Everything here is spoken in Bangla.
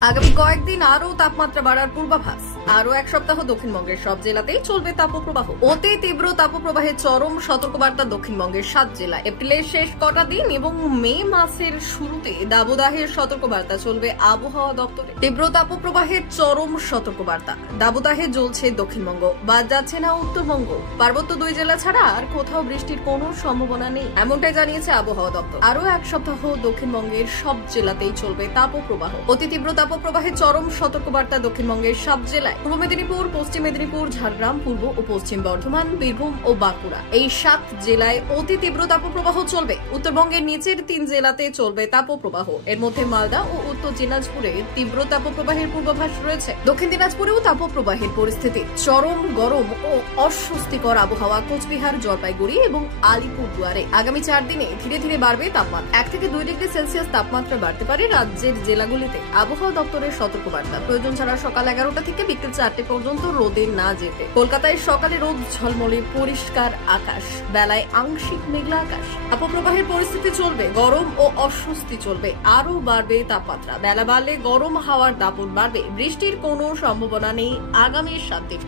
আগামী কয়েকদিন আরও তাপমাত্রা বাড়ার পূর্বাভাস। আরও এক সপ্তাহ দক্ষিণবঙ্গের সব জেলাতেই চলবে তাপপ্রবাহ। অতি তীব্র তাপপ্রবাহের চরম সতর্কবার্তা দক্ষিণবঙ্গের 7 জেলায়। এপ্রিলের শেষ কটা দিন এবং মে মাসের শুরুতে দাবদাহের সতর্কবার্তা চলবে আবহাওয়া দপ্তরে। তীব্র তাপপ্রবাহের চরম সতর্কবার্তা। দাবদাহে জ্বলছে দক্ষিণবঙ্গ, বাদ যাচ্ছে না উত্তরবঙ্গ। পার্বত্য 2 জেলা ছাড়া আর কোথাও বৃষ্টির কোনো সম্ভাবনা নেই, এমনটাই জানিয়েছে আবহাওয়া দপ্তর। আরও এক সপ্তাহ দক্ষিণবঙ্গের সব জেলাতেই চলবে তাপপ্রবাহ। অতি তীব্র তাপপ্রবাহের চরম সতর্কবার্তা দক্ষিণবঙ্গের সব জেলায়। পূর্ব মেদিনীপুর, পশ্চিম মেদিনীপুর, ঝাড়গ্রাম, পূর্ব ও পশ্চিম বর্ধমান, বীরভূম ও বাঁকুড়া, এই 7 জেলায় অতি তীব্র তাপপ্রবাহ চলবে। উত্তরবঙ্গের নিচের 3 জেলাতে চলবে তাপপ্রবাহ। এর মধ্যে মালদা ও উত্তর দিনাজপুরে তীব্র তাপপ্রবাহের পূর্বাভাস রয়েছে। দক্ষিণ দিনাজপুরেও তাপপ্রবাহের পরিস্থিতি। চরম গরম ও অস্বস্তিকর আবহাওয়া কোচবিহার, জলপাইগুড়ি এবং আলিপুরদুয়ারে। আগামী 4 দিনে ধীরে ধীরে বাড়বে তাপমাত্রা। 1 থেকে 2 ডিগ্রি সেলসিয়াস তাপমাত্রা বাড়তে পারে রাজ্যের জেলাগুলিতে। আবহাওয়া দপ্তরের সতর্কবার্তা। প্রয়োজন ছাড়া সকাল 11টা থেকে বিকেল 4টে পর্যন্ত রোদে না যেতে। কলকাতায় সকালে রোদ ঝলমলে পরিষ্কার আকাশ, বেলায় আংশিক মেঘলা আকাশ। তাপপ্রবাহের পরিস্থিতি চলবে। গরম ও অস্বস্তি চলবে। আরও বাড়বে তাপমাত্রা। বেলা বাড়লে গরম হাওয়ার দাপট বাড়বে। বৃষ্টির কোনো সম্ভাবনা নেই আগামী 7 দিন।